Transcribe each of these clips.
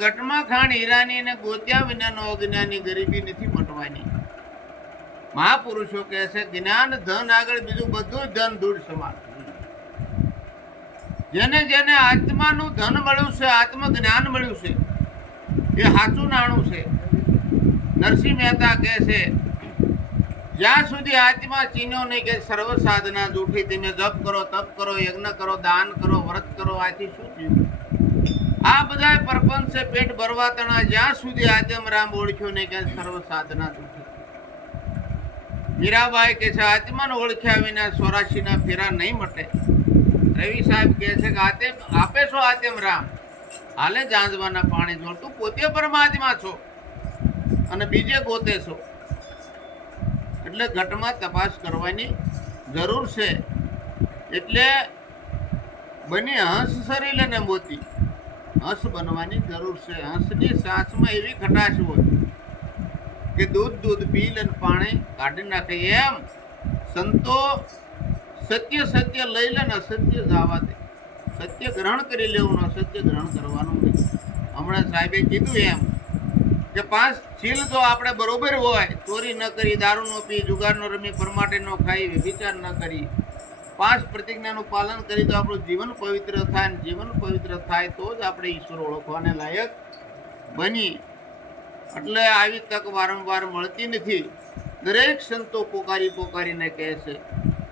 ઘટમાં ખાણ હીરાની ને ગોત્યા વિનાનો અજ્ઞાની ગરીબી નથી મટવાની. મહાપુરુષો કહે છે જ્ઞાન ધન આગળ બીજું બધું ધન ધૂળ સમાન. જેને જેને આત્માનું ધન મળ્યું છે, આત્મ જ્ઞાન મળ્યું છે, એ સાચું નાણું છે. નરસિંહ મહેતા કહે છે જ્યાં સુધી આત્મા ચીન્યો નહીં કે સર્વ સાધના જૂઠી, તમે જપ કરો, તપ કરો, યજ્ઞ કરો, દાન કરો, વ્રત કરો, આથી શું થયું? આ બધા પરપંચ છે પેટ ભરવા તણા. જ્યાં સુધી આત્મ રામ ઓળખ્યો નહીં કે સર્વ સાધના જૂઠી. મીરાબાઈ કે છે આત્માને ઓળખ્યા વિના 84 ફેરા નહીં મટે. રવિ સાહેબ કહે છે કે આપે છો આત્મ રામ, હાલે જાંજવાના પાણી જોડ. તું પોતે પરમાત્મા છો અને બીજે ગોતે છો. એટલે ઘટમાં તપાસ કરવાની જરૂર છે. એટલે બની હંસ શરીર અને મોતી, હંસ બનવાની જરૂર છે. હંસની સાસમાં એવી ખટાશ હોય કે દૂધ પી લે પાણી કાઢી નાખે. એમ સંતો સત્ય સત્ય લઈ લે ને અસત્ય જવા દે. સત્ય ગ્રહણ કરી લેવું, અસત્ય ગ્રહણ કરવાનું નહીં. હમણાં સાહેબે કીધું એમ કે 5 શીલ જો આપણે બરોબર હોય, ચોરી ન કરી, દારૂ ન પી, જુગાર ન રમી, પરમાટે ન ખાઈ, વિચાર ન કરી, 5 પ્રતિજ્ઞાનું પાલન કરી તો આપણું જીવન પવિત્ર થાય. જીવન પવિત્ર થાય તો જ આપણે ઈશ્વર ઓળખવાને લાયક બની. એટલે આવી તક વારંવાર મળતી નથી. દરેક સંતો પોકારીને કહે છે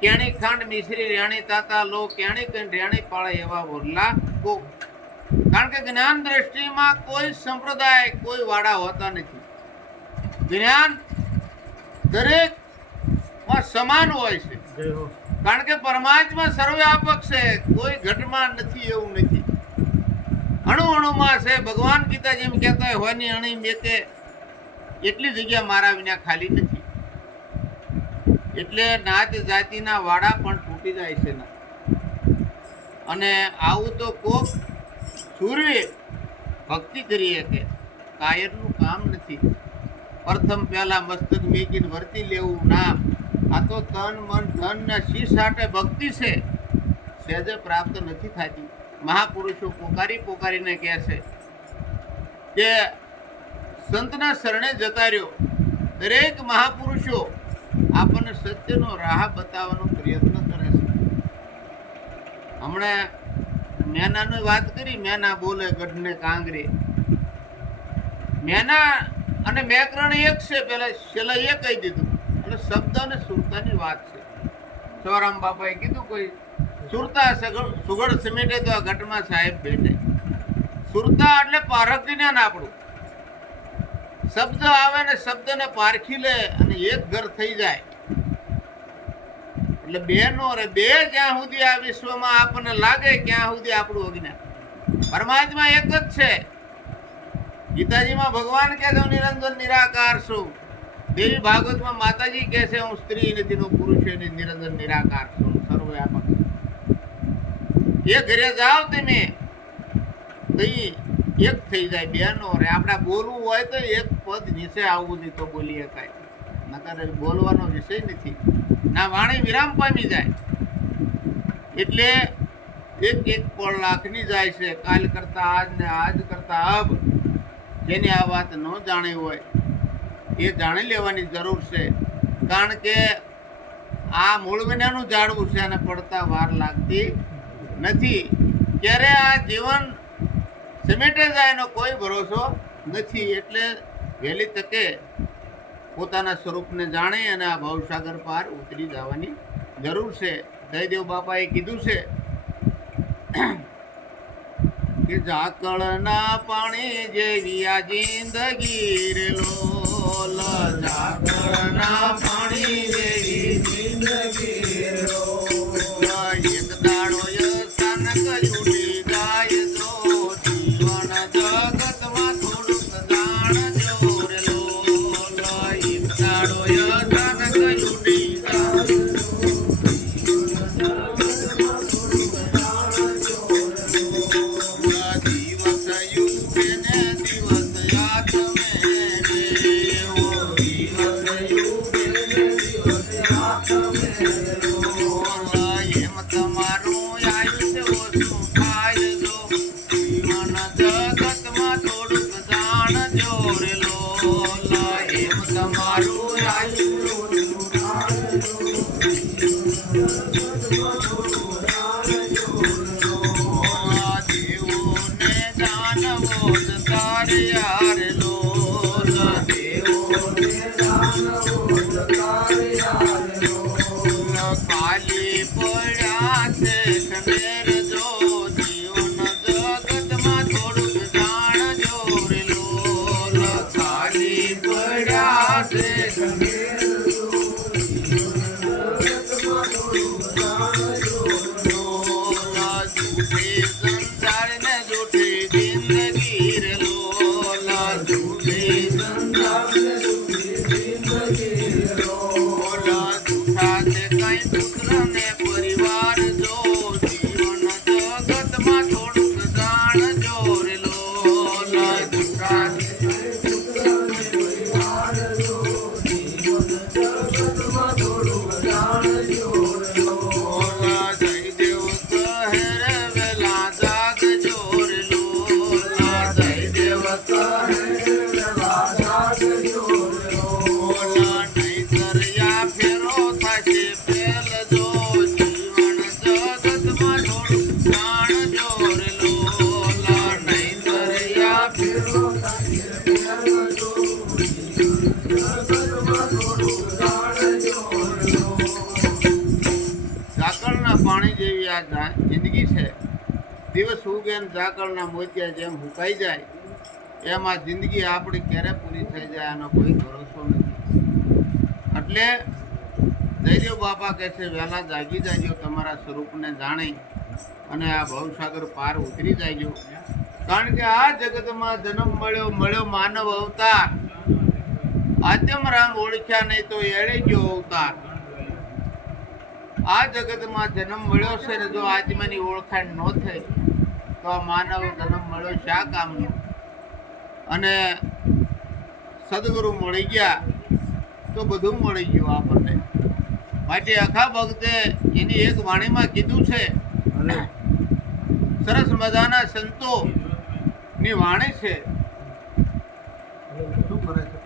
કેણી ખાંડ મિશ્રી રેણી તાતા લો, કેણી કઈ રેણી પાળે એવા વરલા કો. કારણ કે જ્ઞાન દ્રષ્ટિમાં કોઈ સંપ્રદાય, કોઈ વાડા હોતા નથી. જ્ઞાન દરેક સમાન હોય છે. કારણ કે પરમાત્મા સર્વવ્યાપક છે, કોઈ ઘટમાં નથી એવું નથી. અણુ અણુમાં છે. ભગવાન ગીતા જેમ કહેતા હોય હોની અણી મેકે એટલી જગ્યા મારા વિના ખાલી નથી. એટલે નાત જાતિના વાડા પણ તૂટી જાય છે. અને આવું તો કોક સૂર્ય ભક્તિ કરીએ કે કાયરનું કામ નથી. પ્રથમ પહેલા મસ્તક મેકીને વર્તી લેવું નામ. આ તો તન મન ધન ને શીશ સાથે ભક્તિ છે, સહેજે પ્રાપ્ત નથી થતી. મહાપુરુષો પોકારીને કહે છે કે સંતના શરણે જતા રહ્યો. દરેક મહાપુરુષો આપણને સત્યનો રાહ બતાવવાનો પ્રયત્ન કરે છે. હમણાં મેનાની વાત કરી. મેના બોલે ગઢને કાંગરે. મેના અને મેકરણ એક છે. પેલા છેલ્લા એ કહી દીધું. એટલે શબ્દ અને સુરતાની વાત છે. સવારામ બાપાએ કીધું કોઈ સુરતા સુગડ સમેટે તો આ ઘટમાં સાહેબ બેઠે. સુરતા એટલે પારખ જ્ઞાન આપણું. શબ્દ આવે ને શબ્દને પારખી લે અને એક ઘર થઈ જાય. એટલે બે નો રે બે જ્યાં સુધી આ વિશ્વમાં આપણને લાગે ત્યાં સુધી આપણું અજ્ઞાન. પરમાત્મા એક જ છે. ગીતાજીમાં ભગવાન કહે છે હું નિરંજન નિરાકાર છું. દેવી ભાગવતમાં માતાજી કહે છે હું સ્ત્રી નથી, હું પુરુષ નથી, નિરંજન નિરાકાર છું, સર્વવ્યાપક. એ ઘરે જાઓ તમે એક થઈ જાય. બેનો રે આપણે બોલવું હોય તો એક પદ નીચે આવવું જોઈએ તો બોલી શકાય, નકર બોલવાનો વિષય નથી. ના વાણી વિરામ પામી જાય. એટલે એક પળ લાખની જાય છે. કાલ કરતા આજ ને આજ કરતા અબ. જેને આ વાત ન જાણી હોય એ જાણી લેવાની જરૂર છે. કારણ કે આ મૂળ વિનાનું જાણવું છે અને પડતા વાર લાગતી નથી. ક્યારે આ જીવન સમેટે જાય એનો કોઈ ભરોસો નથી. એટલે વહેલી તકે પોતાના સ્વરૂપને જાણી અને આ ભવસાગર પાર ઉતરી જવાની જરૂર છે. જયદેવ બાપાએ કીધું છે કે ઝાકળના પાણી જેવી આ જિંદગી રે લોલ. ઝાકળના પાણી જેવી જિંદગી રે લોલ. એક દાડો સ્થાનક ઉડી જાય તો જીવન જગતમાં થોડુંક જાણજો રે લોલ. એક દાડો સ્થાનક ઉડી જાય જિંદગી છે. દિવસ ઉગે ને ઝાકળના મોતિયા જેમ હુકાઈ જાય એમાં જિંદગી આપણી ક્યારે પૂરી થઈ જાય આનો કોઈ ભરોસો નથી. એટલે જયદેવ બાપા કહે છે વહેલા જાગી જાજો, તમારા સ્વરૂપને જાણી અને આ ભવસાગર પાર ઉતરી જાજો. કારણ કે આ જગતમાં જન્મ મળ્યો માનવ અવતાર. આદ્યમ રામ ઓળખ્યા નહીં તો એળે ગયો અવતાર. આ જગતમાં જન્મ મળ્યો છે ને જો આત્માની ઓળખાણ ન થઈ તો આ માનવ જન્મ મળ્યો શા કામનો. અને સદગુરુ મળી ગયા તો બધું મળી ગયું આપણને. માટે આખા ભક્તે એની એક વાણીમાં કીધું છે, સરસ મજાના સંતો ની વાણી છે. શું કરે છે?